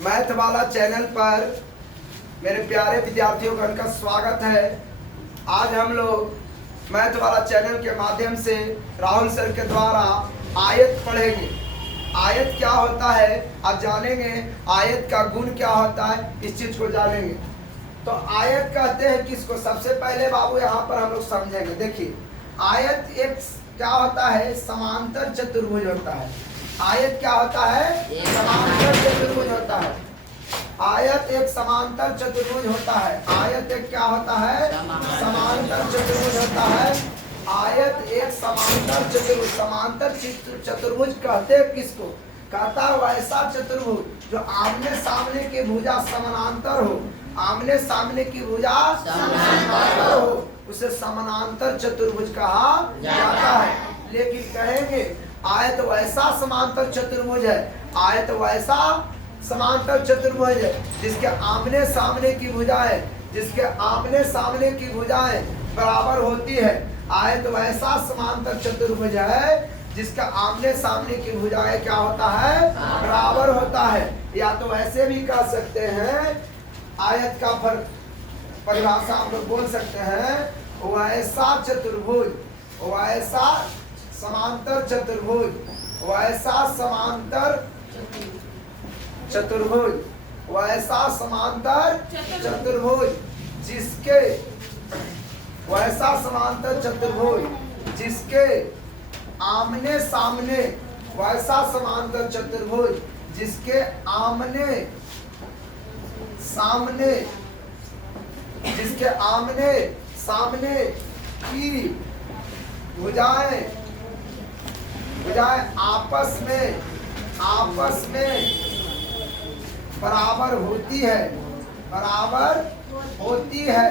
Math वाला channel पर मेरे प्यारे विद्यार्थियों का उनका स्वागत है। आज हम लोग मैथ वाला चैनल के माध्यम से राहुल सर के द्वारा आयत पढ़ेंगे। आयत क्या होता है आज जानेंगे, आयत का गुण क्या होता है इस चीज को जानेंगे। तो आयत कहते हैं किसको, सबसे पहले बाबू यहाँ पर हम लोग समझेंगे। देखिए आयत एक क्या होता है, समांतर चतुर्भुज होता है। आयत क्या होता है, समांतर चतुर्भुज होता है। आयत एक समांतर चतुर्भुज होता है। आयत एक क्या होता है, समांतर चतुर्भुज होता है। आयत एक समांतर चतुर्भुज, समांतर चतुर्भुज कहते हैं किसको, कहता है वैसा चतुर्भुज जो आमने सामने की भुजा समानांतर हो, आमने सामने की भुजा समानांतर हो, उसे समानांतर चतुर्भुज कहा जाता है। लेकिन कहेंगे आयत वैसा समांतर चतुर्भुज है, आयत वैसा समांतर चतुर्भुज है जिसके आमने सामने की भुजाएं, जिसके आमने सामने की भुजाएं बराबर होती है। आयत वैसा समांतर चतुर्भुज है जिसका आमने सामने की भुजाएं क्या होता है, बराबर होता है। या तो ऐसे भी कह सकते हैं, आयत का परिभाषा हम लोग बोल सकते हैं, वैसा चतुर्भुज, वैसा समांतर चतुर्भुज, वैसा समांतर चतुर्भुज, वैसा समांतर चतुर्भुज जिसके, वैसा समांतर चतुर्भुज जिसके आमने सामने, वैसा समांतर चतुर्भुज जिसके आमने सामने, जिसके आमने सामने की भुजाएं आपस में बराबर होती है, बराबर होती है,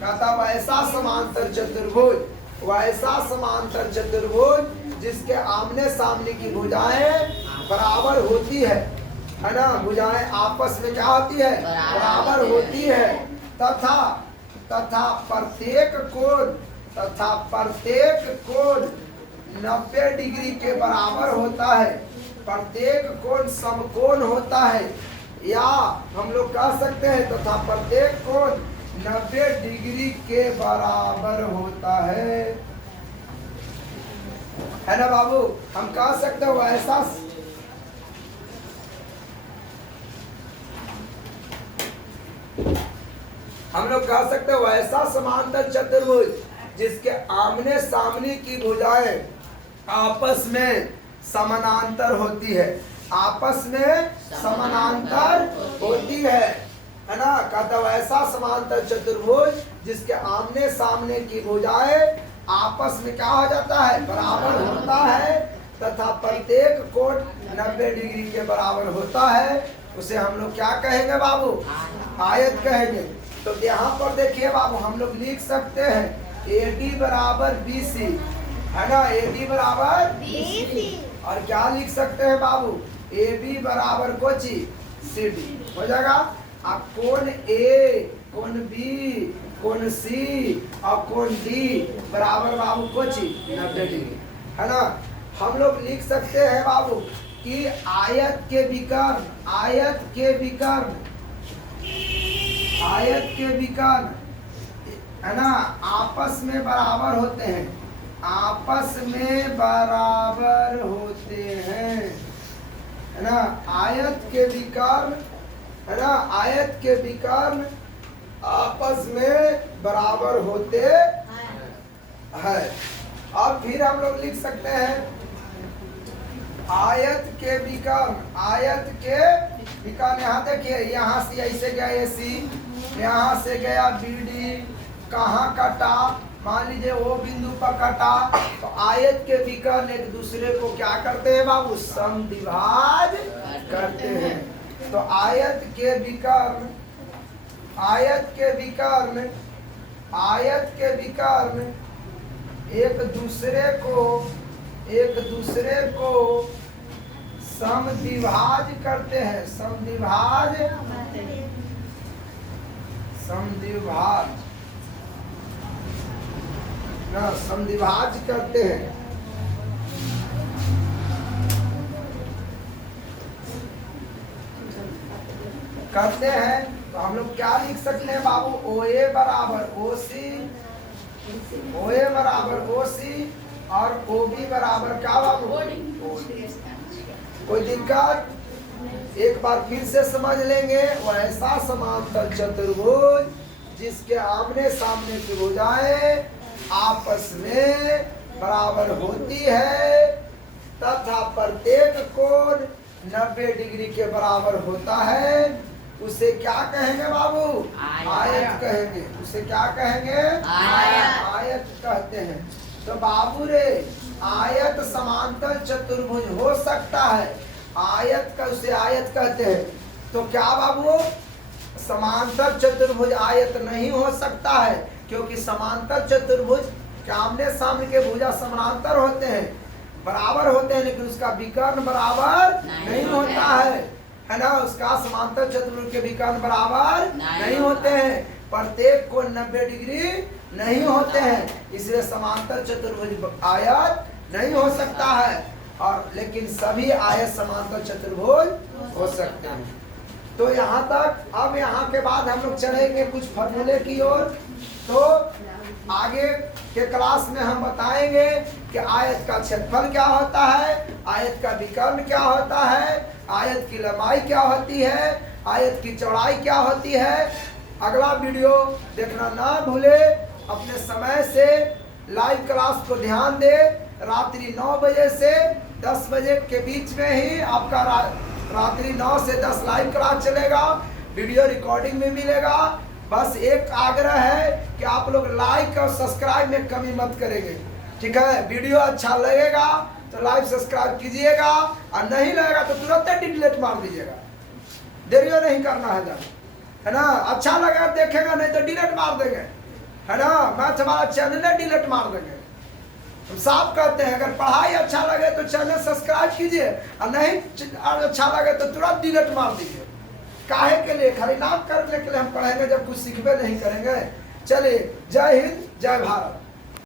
कहता वैसा समांतर चतुर्भुज, वैसा समांतर चतुर्भुज जिसके आमने सामने की भुजाएं बराबर होती है ना, भुजाएं आपस में क्या होती है, बराबर होती है। तथा प्रत्येक कोण 90 डिग्री के बराबर होता है। प्रत्येक कोण समकोण होता है, या हम लोग कह सकते हैं तथा प्रत्येक कोण 90 डिग्री के बराबर होता है ना बाबू। हम कह सकते हो ऐसा, हम लोग कह सकते हैं वैसा समांतर चतुर्भुज जिसके आमने सामने की भुजाएं आपस में समानांतर होती है, आपस में समानांतर होती है ना। कहता वैसा समांतर चतुर्भुज जिसके आमने सामने की भुजाएं आपस में क्या हो जाता है, बराबर होता है, तथा प्रत्येक कोण 90 डिग्री के बराबर होता है, उसे हम लोग क्या कहेंगे बाबू, आयत कहेंगे। तो यहाँ पर देखिए बाबू हम लोग लिख सकते हैं AD बराबर BC है ना, AD बराबर BC, और क्या लिख सकते हैं बाबू, AB बराबर कोची CD हो जाएगा। अब कोण A, कोण B, कोण C और कोण D बराबर बाबू कोची 90 डिग्री है ना। हम लोग लिख सकते हैं बाबू कि आयत के विकर्ण, आयत के विकर्ण, आयत के विकर्ण है ना आपस में बराबर होते हैं, आपस में बराबर होते हैं है ना। आयत के विकर्ण है ना, आयत के विकर्ण आपस में बराबर होते हैं। अब फिर हम लोग लिख सकते हैं आयत के विकर्ण, आयत के विकर्ण, यहाँ देखिए यहाँ से ऐसे गया AC, यहाँ से गया BD, कहाँ कटा, मान लीजिए वो बिंदु पर कटा, तो आयत के विकर्ण एक दूसरे को क्या करते हैं बाबू, समद्विभाज करते हैं। तो आयत के विकर्ण, आयत के विकर्ण, आयत के विकर्ण एक दूसरे को समद्विभाज करते हैं, समद्विभाज, समद्विभाज ना, समद्विभाज करते हैं करते हैं तो हम लोग क्या लिख सकते हैं बाबू, ओ ए बराबर ओ सी, ओ ए बराबर ओ सी और ओ बी बराबर क्या बाबू, कोई दिक्कत? एक बार फिर से समझ लेंगे, वो ऐसा समांतर चतुर्भुज जिसके आमने सामने की भुजाएं आपस में बराबर होती है तथा प्रत्येक कोण 90 डिग्री के बराबर होता है, उसे क्या कहेंगे बाबू, आयत कहेंगे। उसे क्या कहेंगे, आयत कहते हैं। तो बाबू रे आयत समांतर चतुर्भुज हो सकता है, आयत का उसे आयत कहते हैं। तो क्या बाबू, समांतर चतुर्भुज आयत नहीं हो सकता है, क्योंकि समांतर चतुर्भुज के आमने सामने के भुजा समांतर होते हैं, बराबर होते हैं, लेकिन उसका विकर्ण बराबर नहीं होता है ना। उसका समांतर चतुर्भुज के विकर्ण बराबर नहीं होते हैं, प्रत्येक कोण 90 डिग्री नहीं होते हैं, इसलिए समांतर चतुर्भुज आयत नहीं हो सकता है। और लेकिन सभी आयत समांतर चतुर्भुज हो सकते हैं। तो यहाँ तक। अब यहाँ के बाद हम लोग चलेंगे कुछ फॉर्मूले की ओर। तो आगे के क्लास में हम बताएंगे कि आयत का क्षेत्रफल क्या होता है, आयत का विकर्ण क्या होता है, आयत की लंबाई क्या होती है, आयत की चौड़ाई क्या होती है। अगला वीडियो देखना ना भूले, अपने समय से लाइव क्लास को ध्यान दे। रात्रि 9 बजे से 10 बजे के बीच में ही आपका रात्रि 9 से 10 लाइव क्लास चलेगा, वीडियो रिकॉर्डिंग में मिलेगा। बस एक आग्रह है कि आप लोग लाइक और सब्सक्राइब में कमी मत करेंगे, ठीक है। वीडियो अच्छा लगेगा तो लाइक सब्सक्राइब कीजिएगा, और नहीं लगेगा तो तुरंत डिलीट मार दीजिएगा, देरियो नहीं करना है ना। अच्छा लगा देखेगा, नहीं तो डिलीट मार देंगे, है ना। मैथ हमारा चैनल है, डिलीट मार देंगे। हम साफ कहते हैं, अगर पढ़ाई अच्छा लगे तो चैनल सब्सक्राइब कीजिए, और नहीं अच्छा लगे तो तुरंत डिलीट मार दीजिए। काहे के लिए, खाली नाम करने के लिए हम पढ़ेंगे, जब कुछ सीखबे नहीं करेंगे। चलिए, जय हिंद, जय भारत।